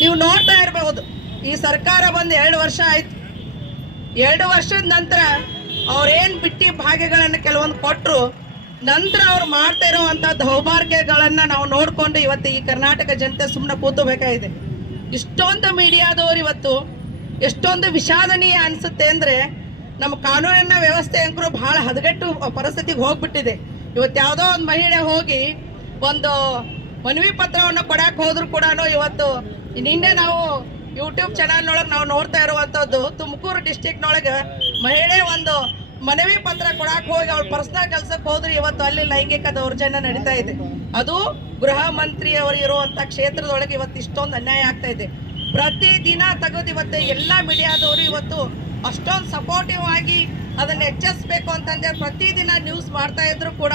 ನೀವು ನೋಡ್ತಾ ಇರಬಹುದು, ಈ ಸರ್ಕಾರ ಬಂದು ಎರಡು ವರ್ಷ ಆಯ್ತು. ಎರಡು ವರ್ಷದ ನಂತರ ಅವ್ರೇನು ಬಿಟ್ಟಿ ಭಾಗ್ಯಗಳನ್ನು ಕೆಲವೊಂದು ಕೊಟ್ಟರು ನಂತರ ಅವ್ರು ಮಾಡ್ತಾ ಇರುವಂಥ ದೌರ್ಭಾಗ್ಯಗಳನ್ನು ನಾವು ನೋಡಿಕೊಂಡು ಇವತ್ತು ಈ ಕರ್ನಾಟಕ ಜನತೆ ಸುಮ್ಮನೆ ಕೂತಬೇಕಾಗಿದೆ ಇಷ್ಟೊಂದು ಮೀಡಿಯಾದವ್ರು ಇವತ್ತು ಎಷ್ಟೊಂದು ವಿಷಾದನೀಯ ಅನ್ಸುತ್ತೆ ಅಂದ್ರೆ ನಮ್ಮ ಕಾನೂನಿನ ವ್ಯವಸ್ಥೆ ಅಂಕರು ಬಹಳ ಹದಗೆಟ್ಟು ಪರಿಸ್ಥಿತಿಗೆ ಹೋಗ್ಬಿಟ್ಟಿದೆ. ಇವತ್ತು ಯಾವುದೋ ಒಂದು ಮಹಿಳೆ ಹೋಗಿ ಒಂದು ಮನವಿ ಪತ್ರವನ್ನು ಕೊಡಕ್ಕೆ ಹೋದ್ರು ಕೂಡ ಇವತ್ತು ನಿನ್ನೆ ನಾವು ಯೂಟ್ಯೂಬ್ ಚಾನಲ್ ಒಳಗೆ ನಾವು ನೋಡ್ತಾ ಇರುವಂತದ್ದು ತುಮಕೂರು ಡಿಸ್ಟಿಕ್ನೊಳಗೆ ಮಹಿಳೆ ಒಂದು ಮನವಿ ಪತ್ರ ಕೊಡಕ್ ಹೋಗಿ ಅವ್ಳ ಪರ್ಸನಲ್ ಕೆಲ್ಸಕ್ಕೆ ಹೋದ್ರೆ ಇವತ್ತು ಅಲ್ಲಿ ಲೈಂಗಿಕ ದೌರ್ಜನ್ಯ ನಡೀತಾ ಇದೆ. ಅದು ಗೃಹ ಮಂತ್ರಿ ಅವರು ಇರುವಂತ ಕ್ಷೇತ್ರದೊಳಗೆ ಇವತ್ತು ಇಷ್ಟೊಂದು ಅನ್ಯಾಯ ಆಗ್ತಾ ಇದೆ. ಪ್ರತಿ ದಿನ ತೆಗೆದು ಇವತ್ತು ಎಲ್ಲ ಮೀಡಿಯಾದವರು ಇವತ್ತು ಅಷ್ಟೊಂದು ಸಪೋರ್ಟಿವ್ ಆಗಿ ಅದನ್ನ ಹೆಚ್ಚಿಸ್ಬೇಕು ಅಂತಂದ್ರೆ ಪ್ರತಿದಿನ ನ್ಯೂಸ್ ಮಾಡ್ತಾ ಇದ್ರು ಕೂಡ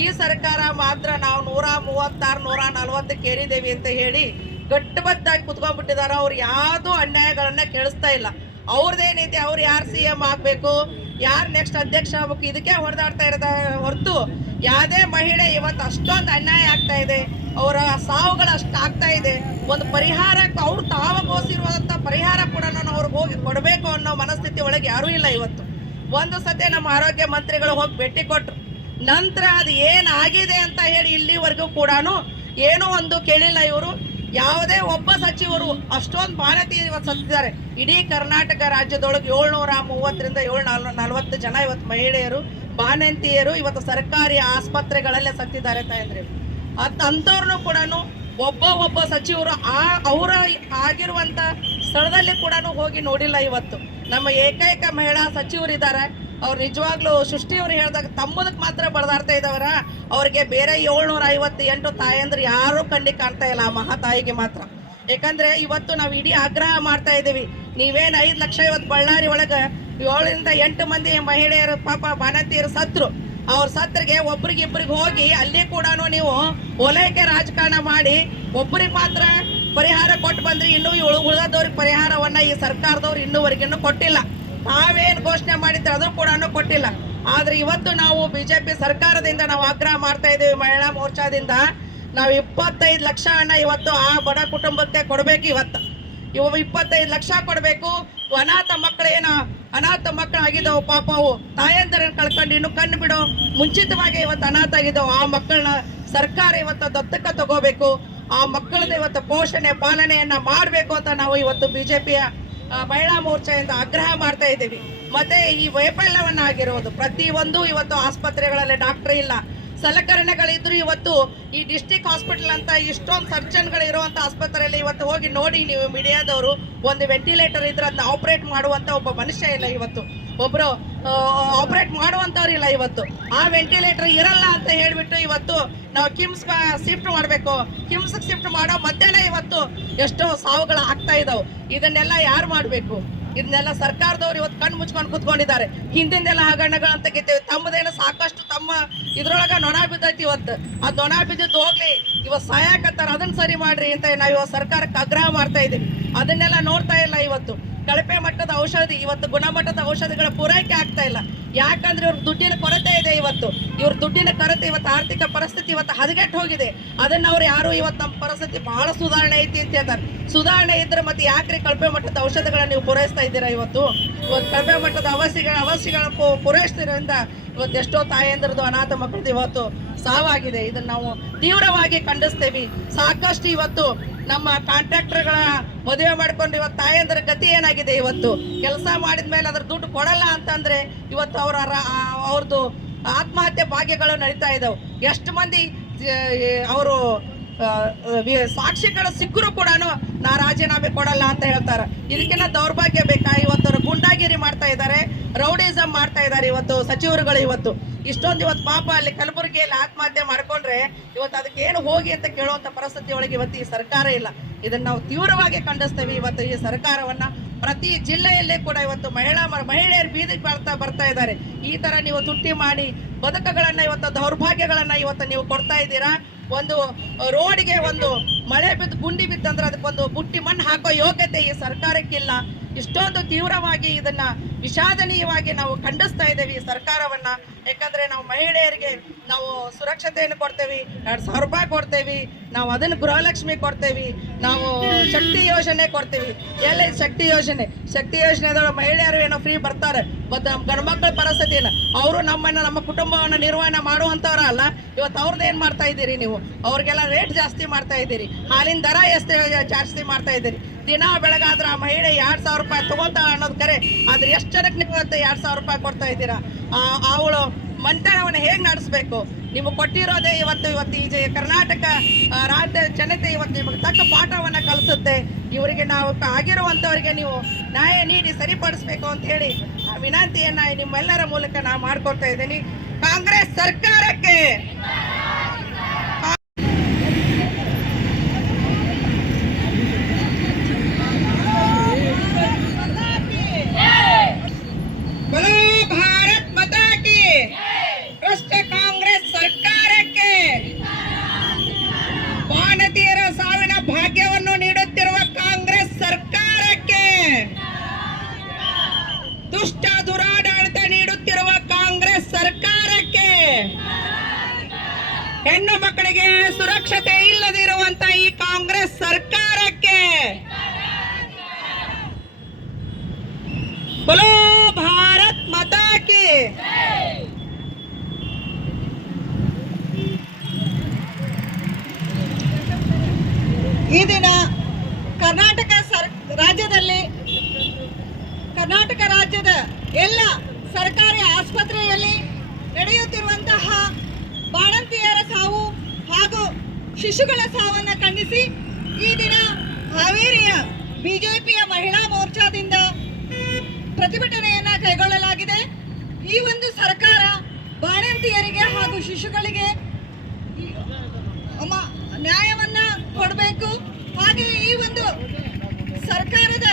ಈ ಸರ್ಕಾರ ಮಾತ್ರ ನಾವು ನೂರ ಮೂವತ್ತಾರು, ನೂರ ನಲ್ವತ್ತಕ್ಕೆ ಏರಿದ್ದೇವೆ ಅಂತ ಹೇಳಿ ಗಟ್ಟಿಬದ್ದಾಗಿ ಕುತ್ಕೊಂಡ್ಬಿಟ್ಟಿದಾರ, ಅವ್ರು ಯಾವ್ದು ಅನ್ಯಾಯಗಳನ್ನ ಕೇಳಿಸ್ತಾ ಇಲ್ಲ. ಅವ್ರದ್ದೇನೈತಿ ಅವ್ರು ಯಾರು ಸಿ ಎಂ ಆಗ್ಬೇಕು, ಯಾರು ನೆಕ್ಸ್ಟ್ ಅಧ್ಯಕ್ಷ ಆಗ್ಬೇಕು, ಇದಕ್ಕೆ ಹೊಡೆದಾಡ್ತಾ ಇರೋದ ಹೊರತು ಯಾವುದೇ ಮಹಿಳೆ ಇವತ್ತು ಅಷ್ಟೊಂದು ಅನ್ಯಾಯ ಆಗ್ತಾ ಇದೆ, ಅವರ ಸಾವುಗಳು ಅಷ್ಟು ಆಗ್ತಾ ಇದೆ, ಒಂದು ಪರಿಹಾರ ಅವ್ರು ತಾವಗೋಸಿರುವಂತ ಪರಿಹಾರ ಕೂಡ ನಾನು ಅವ್ರಿಗೆ ಹೋಗಿ ಕೊಡಬೇಕು ಅನ್ನೋ ಮನಸ್ಥಿತಿ ಒಳಗೆ ಯಾರೂ ಇಲ್ಲ ಇವತ್ತು. ಒಂದು ಸತಿ ನಮ್ಮ ಆರೋಗ್ಯ ಮಂತ್ರಿಗಳು ಹೋಗಿ ಭೇಟಿ ಕೊಟ್ರು. ನಂತರ ಅದು ಏನಾಗಿದೆ ಅಂತ ಹೇಳಿ ಇಲ್ಲಿವರೆಗೂ ಕೂಡ ಏನೋ ಒಂದು ಕೇಳಿಲ್ಲ ಇವರು. ಯಾವುದೇ ಒಬ್ಬ ಸಚಿವರು ಅಷ್ಟೊಂದು ಬಾಣತಿ ಇವತ್ತು ಸತ್ತಿದ್ದಾರೆ. ಇಡೀ ಕರ್ನಾಟಕ ರಾಜ್ಯದೊಳಗೆ ಏಳ್ನೂರ ಮೂವತ್ತರಿಂದ ಏಳು ನಲ್ವತ್ತು ಜನ ಇವತ್ತು ಮಹಿಳೆಯರು, ಬಾಣಂತಿಯರು ಇವತ್ತು ಸರ್ಕಾರಿ ಆಸ್ಪತ್ರೆಗಳಲ್ಲೇ ಸತ್ತಿದ್ದಾರೆ ತಾಯಂದ್ರೆ ಅತ್ ಅಂಥವ್ರನ್ನು ಕೂಡ ಒಬ್ಬ ಒಬ್ಬ ಸಚಿವರು ಆ ಅವರ ಆಗಿರುವಂತ ಸ್ಥಳದಲ್ಲಿ ಕೂಡ ಹೋಗಿ ನೋಡಿಲ್ಲ ಇವತ್ತು. ನಮ್ಮ ಏಕೈಕ ಮಹಿಳಾ ಸಚಿವರಿದ್ದಾರೆ. ಅವ್ರು ನಿಜವಾಗ್ಲೂ ಸೃಷ್ಟಿಯವ್ರು ಹೇಳಿದಾಗ ತಮ್ಮದಕ್ಕೆ ಮಾತ್ರ ಬಡದಾಡ್ತಾ ಇದ್ದವರ, ಅವ್ರಿಗೆ ಬೇರೆ ಏಳ್ನೂರ ಐವತ್ತು ಎಂಟು ತಾಯಂದ್ರೆ ಯಾರೂ ಕಣ್ಣಿಗೆ ಕಾಣ್ತಾ ಇಲ್ಲ ಆ ಮಹಾತಾಯಿಗೆ ಮಾತ್ರ. ಯಾಕಂದ್ರೆ ಇವತ್ತು ನಾವು ಇಡೀ ಆಗ್ರಹ ಮಾಡ್ತಾ ಇದ್ದೀವಿ. ನೀವೇನ್ ಐದು ಲಕ್ಷ ಇವತ್ತು ಬಳ್ಳಾರಿ ಒಳಗೆ ಏಳರಿಂದ ಎಂಟು ಮಂದಿ ಮಹಿಳೆಯರು, ಪಾಪ ಬಾನಂತಿಯರು ಸತ್ರು. ಅವ್ರ ಸತ್ರಿಗೆ ಒಬ್ರಿಗೆ ಇಬ್ರಿಗೆ ಹೋಗಿ ಅಲ್ಲಿ ಕೂಡ ನೀವು ಓಲೈಕೆ ರಾಜಕಾರಣ ಮಾಡಿ ಒಬ್ಬರಿಗೆ ಮಾತ್ರ ಪರಿಹಾರ ಕೊಟ್ಟು ಬಂದ್ರಿ ಇನ್ನೂ ಉಳಿದವ್ರಿಗೆ ಪರಿಹಾರವನ್ನ ಈ ಸರ್ಕಾರದವ್ರು ಇನ್ನೂವರೆಗಿನ್ನೂ ಕೊಟ್ಟಿಲ್ಲ. ತಾವೇನ್ ಘೋಷಣೆ ಮಾಡಿದ್ರೆ ಅದು ಕೂಡ ಕೊಟ್ಟಿಲ್ಲ. ಆದ್ರೆ ಇವತ್ತು ನಾವು ಬಿಜೆಪಿ ಸರ್ಕಾರದಿಂದ ನಾವು ಆಗ್ರಹ ಮಾಡ್ತಾ ಇದ್ದೀವಿ ಮಹಿಳಾ ಮೋರ್ಚಾದಿಂದ. ನಾವು ಇಪ್ಪತ್ತೈದು ಲಕ್ಷ ಹಣ ಇವತ್ತು ಆ ಬಡ ಕುಟುಂಬಕ್ಕೆ ಕೊಡ್ಬೇಕು ಇವತ್ತು. ಇವು ಇಪ್ಪತ್ತೈದು ಲಕ್ಷ ಕೊಡಬೇಕು. ಅನಾಥ ಮಕ್ಕಳೇನ ಅನಾಥ ಮಕ್ಕಳು ಪಾಪ ಅವು. ತಾಯಂದಿರನ್ನ ಕಳ್ಕೊಂಡು ಇನ್ನು ಕಣ್ಣು ಬಿಡೋ. ಮುಂಚಿತವಾಗಿ ಇವತ್ತು ಅನಾಥ ಆಗಿದ್ದಾವೆ. ಆ ಮಕ್ಕಳನ್ನ ಸರ್ಕಾರ ಇವತ್ತು ದತ್ತಕ್ಕೆ ತಗೋಬೇಕು. ಆ ಮಕ್ಕಳದ ಇವತ್ತು ಪೋಷಣೆ ಪಾಲನೆಯನ್ನ ಮಾಡಬೇಕು ಅಂತ ನಾವು ಇವತ್ತು ಬಿಜೆಪಿಯ ಮಹಿಳಾ ಮೋರ್ಚಾಯಿಂದ ಆಗ್ರಹ ಮಾಡ್ತಾ ಇದ್ದೀವಿ. ಮತ್ತೆ ಈ ವೈಫಲ್ಯವನ್ನು ಆಗಿರೋದು ಪ್ರತಿ ಒಂದು ಇವತ್ತು ಆಸ್ಪತ್ರೆಗಳಲ್ಲಿ ಡಾಕ್ಟರ್ ಇಲ್ಲ. ಸಲಕರಣೆಗಳಿದ್ರು ಇವತ್ತು ಈ ಡಿಸ್ಟಿಕ್ ಹಾಸ್ಪಿಟಲ್ ಅಂತ ಇಷ್ಟೊಂದು ಸರ್ಜನ್ಗಳು ಇರುವಂತ ಆಸ್ಪತ್ರೆಯಲ್ಲಿ ಇವತ್ತು ಹೋಗಿ ನೋಡಿ ನೀವು ಮೀಡಿಯಾದವರು. ಒಂದು ವೆಂಟಿಲೇಟರ್ ಇದ್ರೆ ಅದನ್ನ ಆಪರೇಟ್ ಮಾಡುವಂತ ಒಬ್ಬ ಮನುಷ್ಯ ಇಲ್ಲ ಇವತ್ತು. ಒಬ್ರು ಆಪರೇಟ್ ಮಾಡುವಂತವ್ರು ಇಲ್ಲ ಇವತ್ತು. ಆ ವೆಂಟಿಲೇಟರ್ ಇರಲ್ಲ ಅಂತ ಹೇಳ್ಬಿಟ್ಟು ಇವತ್ತು ನಾವು ಕಿಮ್ಸ್ ಶಿಫ್ಟ್ ಮಾಡಬೇಕು. ಕಿಮ್ಸ್ ಶಿಫ್ಟ್ ಮಾಡೋ ಮಧ್ಯೆನೇ ಇವತ್ತು ಎಷ್ಟೋ ಸಾವುಗಳು ಆಗ್ತಾ ಇದಾವೆ. ಇದನ್ನೆಲ್ಲ ಯಾರು ಮಾಡಬೇಕು? ಇದನ್ನೆಲ್ಲ ಸರ್ಕಾರದವ್ರು ಇವತ್ತು ಕಣ್ಣು ಮುಚ್ಕೊಂಡು ಕುತ್ಕೊಂಡಿದ್ದಾರೆ. ಹಿಂದಿಂದೆಲ್ಲ ಹಗರಣಗಳು ಅಂತ ತೆಗಿತೇವೆ. ತಮ್ಮದೇನೋ ಸಾಕಷ್ಟು ತಮ್ಮ ಇದ್ರೊಳಗ ನೊಣ ಬಿದ್ದೈತಿ ಇವತ್ತು. ಆ ನೊಣ ಬಿದ್ದಿದ್ದು ಹೋಗ್ಲಿ, ಇವತ್ತು ಸಹಾಯಕತ್ತಾರ ಅದನ್ನ ಸರಿ ಮಾಡ್ರಿ ಅಂತ ನಾವು ಇವತ್ತು ಸರ್ಕಾರಕ್ಕೆ ಆಗ್ರಹ ಮಾಡ್ತಾ ಇದ್ದೀವಿ ಅದನ್ನೆಲ್ಲ ನೋಡ್ತಾ ಇಲ್ಲ ಇವತ್ತು. ಕಳಪೆ ಮಟ್ಟದ ಔಷಧಿ, ಇವತ್ತು ಗುಣಮಟ್ಟದ ಔಷಧಿಗಳ ಪೂರೈಕೆ ಆಗ್ತಾ ಇಲ್ಲ. ಯಾಕಂದ್ರೆ ಇವ್ರ ದುಡ್ಡಿನ ಕೊರತೆ ಇದೆ ಇವತ್ತು. ಇವ್ರ ದುಡ್ಡಿನ ಕೊರತೆ ಇವತ್ತು ಆರ್ಥಿಕ ಪರಿಸ್ಥಿತಿ ಇವತ್ತು ಹದಗೆಟ್ಟು ಹೋಗಿದೆ. ಅದನ್ನ ಅವ್ರು ಯಾರು ಇವತ್ತು ನಮ್ಮ ಪರಿಸ್ಥಿತಿ ಬಹಳ ಸುಧಾರಣೆ ಐತಿ ಅಂತ ಹೇಳ್ತಾರೆ. ಸುಧಾರಣೆ ಇದ್ರೆ ಮತ್ತೆ ಯಾಕ್ರಿ ಕಳಪೆ ಮಟ್ಟದ ಔಷಧಗಳನ್ನ ನೀವು ಪೂರೈಸ್ತಾ ಇದ್ದೀರಾ ಇವತ್ತು? ಇವತ್ತು ಕಳಪೆ ಮಟ್ಟದ ಅವಸಿಗಳ ಅವಸಿಗಳ ಪೂರೈಸ್ತಿರೋದ್ರಿಂದ ಇವತ್ತು ಎಷ್ಟೋ ತಾಯಂದ್ರದ್ದು ಅನಾಥ ಮಕ್ಕಳದ್ದು ಇವತ್ತು ಸಾವಾಗಿದೆ. ಇದನ್ನ ನಾವು ತೀವ್ರವಾಗಿ ಖಂಡಿಸ್ತೇವೆ. ಸಾಕಷ್ಟು ಇವತ್ತು ನಮ್ಮ ಕಾಂಟ್ರಾಕ್ಟರ್ಗಳ ಮದುವೆ ಮಾಡ್ಕೊಂಡು ಇವತ್ತು ತಾಯಂದ್ರ ಗತಿ ಏನಾಗಿದೆ ಇವತ್ತು? ಕೆಲಸ ಮಾಡಿದ ಮೇಲೆ ಅದ್ರ ದುಡ್ಡು ಕೊಡಲ್ಲ ಅಂತಂದ್ರೆ ಇವತ್ತು ಅವರ ಅವ್ರದ್ದು ಆತ್ಮಹತ್ಯೆ ಭಾಗ್ಯಗಳು ನಡೀತಾ ಇದ್ದಾವೆ ಎಷ್ಟು ಮಂದಿ ಅವರು ಸಾಕ್ಷಿಗಳು ಸಿಕ್ಕರೂ ಕೂಡ ರಾಜೀನಾಮೆ ಕೊಡಲ್ಲ ಅಂತ ಹೇಳ್ತಾರೆ. ಇದಕ್ಕಿಂತ ದೌರ್ಭಾಗ್ಯ ಬೇಕಾ? ಇವತ್ತು ಗುಂಡಾಗಿರಿ ಮಾಡ್ತಾ ಇದ್ದಾರೆ ರೌಡಿಸಮ್ ಮಾಡ್ತಾ ಇದ್ದಾರೆ ಇವತ್ತು ಸಚಿವರುಗಳು ಇವತ್ತು. ಇಷ್ಟೊಂದು ಇವತ್ತು ಪಾಪ ಅಲ್ಲಿ ಕಲಬುರಗಿಯಲ್ಲಿ ಆತ್ಮಹತ್ಯೆ ಮಾಡ್ಕೊಂಡ್ರೆ ಇವತ್ತು ಅದಕ್ಕೆ ಏನು ಹೋಗಿ ಅಂತ ಕೇಳುವಂಥ ಪರಿಸ್ಥಿತಿ ಒಳಗೆ ಇವತ್ತು ಈ ಸರ್ಕಾರ ಇಲ್ಲ. ಇದನ್ನ ನಾವು ತೀವ್ರವಾಗಿ ಖಂಡಿಸ್ತೇವೆ ಇವತ್ತು ಈ ಸರ್ಕಾರವನ್ನ. ಪ್ರತಿ ಜಿಲ್ಲೆಯಲ್ಲೇ ಕೂಡ ಇವತ್ತು ಮಹಿಳಾ ಮಹಿಳೆಯರು ಬೀದಿಗೆ ಬರ್ತಾ ಬರ್ತಾ ಇದ್ದಾರೆ. ಈ ತರ ನೀವು ತುಟ್ಟಿ ಮಾಡಿ ಬದುಕುಗಳನ್ನು, ಇವತ್ತು ದೌರ್ಭಾಗ್ಯಗಳನ್ನು ಇವತ್ತು ನೀವು ಕೊಡ್ತಾ ಇದ್ದೀರಾ? ಒಂದು ರೋಡ್ಗೆ ಒಂದು ಮಳೆ ಬಿದ್ದು ಗುಂಡಿ ಬಿದ್ದಂದ್ರೆ ಅದಕ್ಕೊಂದು ಬುಟ್ಟಿ ಮಣ್ಣು ಹಾಕೋ ಯೋಗ್ಯತೆ ಈ ಸರ್ಕಾರಕ್ಕಿಲ್ಲ. ಇಷ್ಟೊಂದು ತೀವ್ರವಾಗಿ ಇದನ್ನ ವಿಷಾದನೀಯವಾಗಿ ನಾವು ಖಂಡಿಸ್ತಾ ಇದ್ದೇವೆ ಈ ಸರ್ಕಾರವನ್ನ. ಯಾಕಂದ್ರೆ ನಾವು ಮಹಿಳೆಯರಿಗೆ ನಾವು ಸುರಕ್ಷತೆಯನ್ನು ಕೊಡ್ತೇವೆ, ಎರಡು ಸಾವಿರ ರೂಪಾಯಿ ಕೊಡ್ತೇವೆ, ನಾವು ಅದನ್ನು ಗೃಹಲಕ್ಷ್ಮಿ ಕೊಡ್ತೇವೆ, ನಾವು ಶಕ್ತಿ ಯೋಜನೆ ಕೊಡ್ತೇವೆ. ಎಲ್ಲ ಶಕ್ತಿ ಯೋಜನೆ? ಶಕ್ತಿ ಯೋಜನೆದೊಳಗೆ ಮಹಿಳೆಯರು ಏನೋ ಫ್ರೀ ಬರ್ತಾರೆ. ಮತ್ತು ನಮ್ಮ ಗಂಡ್ಮಕ್ಳ ಪರಿಸ್ಥಿತಿ ಏನು ಅವರು ನಮ್ಮನ್ನ, ನಮ್ಮ ಕುಟುಂಬವನ್ನು ನಿರ್ವಹಣೆ ಮಾಡುವಂಥವ್ರ ಅಲ್ಲ. ಇವತ್ತು ಅವ್ರದ್ದು ಏನು ಮಾಡ್ತಾ ಇದ್ದೀರಿ ನೀವು? ಅವ್ರಿಗೆಲ್ಲ ರೇಟ್ ಜಾಸ್ತಿ ಮಾಡ್ತಾ ಇದ್ದೀರಿ. ಹಾಲಿನ ದರ ಎಷ್ಟು ಜಾಸ್ತಿ ಮಾಡ್ತಾ ಇದ್ದೀರಿ? ದಿನ ಬೆಳಗಾದ್ರೆ ಆ ಮಹಿಳೆ ಎರಡ್ ಸಾವಿರ ರೂಪಾಯಿ ತಗೊಂತಾಳ ಅನ್ನೋದು ಕರೆ. ಆದ್ರೆ ಎಷ್ಟು ಜನಕ್ಕೆ ನೀವು ಇವತ್ತು ಎರಡ್ ಸಾವಿರ ರೂಪಾಯಿ ಕೊಡ್ತಾ ಇದ್ದೀರಾ? ಅವಳು ಮಂಟನವನ್ನು ಹೇಗೆ ನಡೆಸಬೇಕು? ನಿಮಗೆ ಕೊಟ್ಟಿರೋದೇ ಇವತ್ತು ಇವತ್ತು ಈ ಕರ್ನಾಟಕ ರಾಜ್ಯ ಜನತೆ ಇವತ್ತು ನಿಮಗೆ ತಕ್ಕ ಪಾಠವನ್ನ ಕಲಿಸುತ್ತೆ. ಇವರಿಗೆ ನಾವು ಆಗಿರುವಂಥವರಿಗೆ ನೀವು ನ್ಯಾಯ ನೀಡಿ ಸರಿಪಡಿಸ್ಬೇಕು ಅಂತ ಹೇಳಿ ಆ ವಿನಂತಿಯನ್ನ ನಿಮ್ಮೆಲ್ಲರ ಮೂಲಕ ನಾನು ಮಾಡ್ಕೊಡ್ತಾ ಇದ್ದೀನಿ. ಕಾಂಗ್ರೆಸ್ ಸರ್ಕಾರಕ್ಕೆ ಈ ದಿನ ಕರ್ನಾಟಕ ಸರ್, ರಾಜ್ಯದಲ್ಲಿ ಕರ್ನಾಟಕ ರಾಜ್ಯದ ಎಲ್ಲ ಸರ್ಕಾರಿ ಆಸ್ಪತ್ರೆಯಲ್ಲಿ ನಡೆಯುತ್ತಿರುವಂತಹ ಬಾಣಂತಿಯರ ಸಾವು ಹಾಗೂ ಶಿಶುಗಳ ಸಾವನ್ನು ಖಂಡಿಸಿ ಈ ದಿನ ಹಾವೇರಿಯ ಬಿಜೆಪಿಯ ಮಹಿಳಾ ಮೋರ್ಚಾದಿಂದ ಪ್ರತಿಭಟನೆಯನ್ನ ಕೈಗೊಳ್ಳಲಾಗಿದೆ ಈ ಒಂದು ಸರ್ಕಾರ ಬಾಣಂತಿಯರಿಗೆ ಹಾಗೂ ಶಿಶುಗಳಿಗೆ ನ್ಯಾಯವನ್ನ ಕೊಡಬೇಕು. ಹಾಗೆ ಈ ಒಂದು ಸರ್ಕಾರದ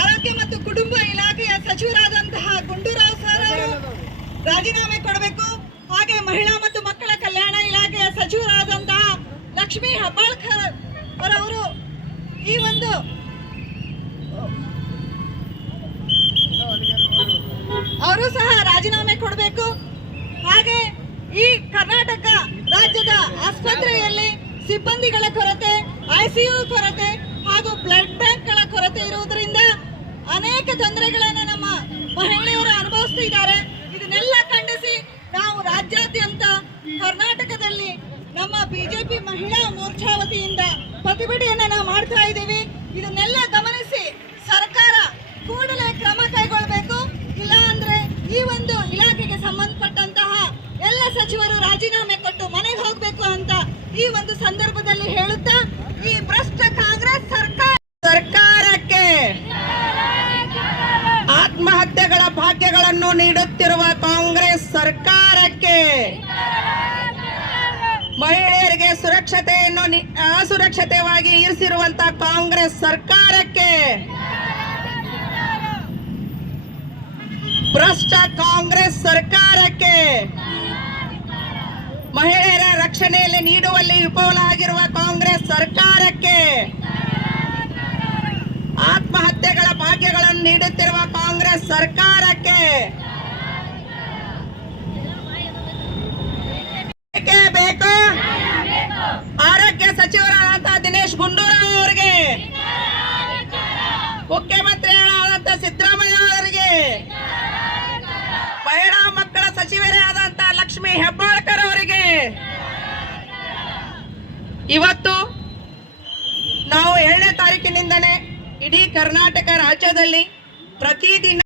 ಆರೋಗ್ಯ ಮತ್ತು ಕುಟುಂಬ ಇಲಾಖೆಯ ಸಚಿವರಾದಂತಹ ಗುಂಡೂರಾವ್ ಸರ್ ಅವರು ರಾಜೀನಾಮೆ ಕೊಡಬೇಕು. ಹಾಗೆ ಮಹಿಳಾ ಮತ್ತು ಮಕ್ಕಳ ಕಲ್ಯಾಣ ಇಲಾಖೆಯ ಸಚಿವರಾದಂತಹ ಲಕ್ಷ್ಮೀ ಹಬ್ಬಾಳ್ಕರ್ ಅವರವರು ಈ ಒಂದು ಆಸ್ಪತ್ರೆಯಲ್ಲಿ ಸಿಬ್ಬಂದಿಗಳ ಕೊರತೆ ಐಸಿಯು ಕೊರತೆ ಹಾಗೂ ಬ್ಲಡ್ ಬ್ಯಾಂಕ್ಗಳ ಕೊರತೆ ಇರುವುದರಿಂದ ಅನೇಕ ತೊಂದರೆಗಳನ್ನು ನಮ್ಮ ಮಹಿಳೆಯರು ಅನುಭವಿಸ್ತಿದ್ದಾರೆ. ಇದನ್ನೆಲ್ಲ ಖಂಡಿಸಿ ನಾವು ರಾಜ್ಯಾದ್ಯಂತ ಕರ್ನಾಟಕದಲ್ಲಿ ನಮ್ಮ ಬಿಜೆಪಿ ಮಹಿಳಾ ಮೋರ್ಚಾ ವತಿಯಿಂದ ಪ್ರತಿಭಟನೆಯನ್ನ ಮಾಡ್ತಾ ಇದ್ದೀವಿ ಇದನ್ನೆಲ್ಲ ಗಮನಿಸಿ ಸರ್ಕಾರ ಕೂಡಲೇ ಕ್ರಮ ಕೈಗೊಳ್ಳಬೇಕು ಇಲ್ಲ ಅಂದ್ರೆ ಈ ಒಂದು ಇಲಾಖೆಗೆ ಸಂಬಂಧಪಟ್ಟಂತಹ ಎಲ್ಲ ಸಚಿವರು ರಾಜೀನಾಮೆ ಕೊಟ್ಟು ಮನೆಗೆ ಹೋಗ್ಬೇಕು ಅಂತ ಈ ಒಂದು ಸಂದರ್ಭದಲ್ಲಿ ಹೇಳುತ್ತಾ, ಈ ಭ್ರಷ್ಟ ಕಾಂಗ್ರೆಸ್ ಸರ್ಕಾರ ಸರ್ಕಾರಕ್ಕೆ ಆತ್ಮಹತ್ಯೆಗಳ ಭಾಗ್ಯಗಳನ್ನು ನೀಡುತ್ತಿರುವ ಕಾಂಗ್ರೆಸ್ ಸರ್ಕಾರಕ್ಕೆ ಮಹಿಳೆಯರಿಗೆ ಸುರಕ್ಷತೆಯನ್ನು ಅಸುರಕ್ಷತೆಯಾಗಿ ಇರಿಸಿರುವಂತ ಕಾಂಗ್ರೆಸ್ ಸರ್ಕಾರಕ್ಕೆ ಭ್ರಷ್ಟ ಕಾಂಗ್ರೆಸ್ ಸರ್ಕಾರಕ್ಕೆ ಮಹಿಳೆಯರ ರಕ್ಷಣೆಯಲ್ಲಿ ನೀಡುವಲ್ಲಿ ವಿಫಲ ಆಗಿರುವ ಕಾಂಗ್ರೆಸ್ ಸರ್ಕಾರಕ್ಕೆ ಆತ್ಮಹತ್ಯೆಗಳ ಭಾಗ್ಯಗಳನ್ನು ನೀಡುತ್ತಿರುವ ಕಾಂಗ್ರೆಸ್ ಸರ್ಕಾರಕ್ಕೆ ಬೇಕೇ? ಆರೋಗ್ಯ ಸಚಿವರಾದಂತಹ ದಿನೇಶ್ ಗುಂಡೂರಾವ್ ಅವರಿಗೆ ಮುಖ್ಯಮಂತ್ರಿಗಳಾದಂತಹ ಸಿದ್ದರಾಮಯ್ಯ ಅವರಿಗೆ, ಮಹಿಳಾ ಮಕ್ಕಳ ಸಚಿವರೇ ಆದಂತಹ ಲಕ್ಷ್ಮಿ ಹೆಬ್ಬಾಳ್ಕರ್ ಅವರಿಗೆ ಇವತ್ತು ನಾವು ಏಳನೇ ತಾರೀಕಿನಿಂದನೇ ಇಡೀ ಕರ್ನಾಟಕ ರಾಜ್ಯದಲ್ಲಿ ಪ್ರತಿದಿನ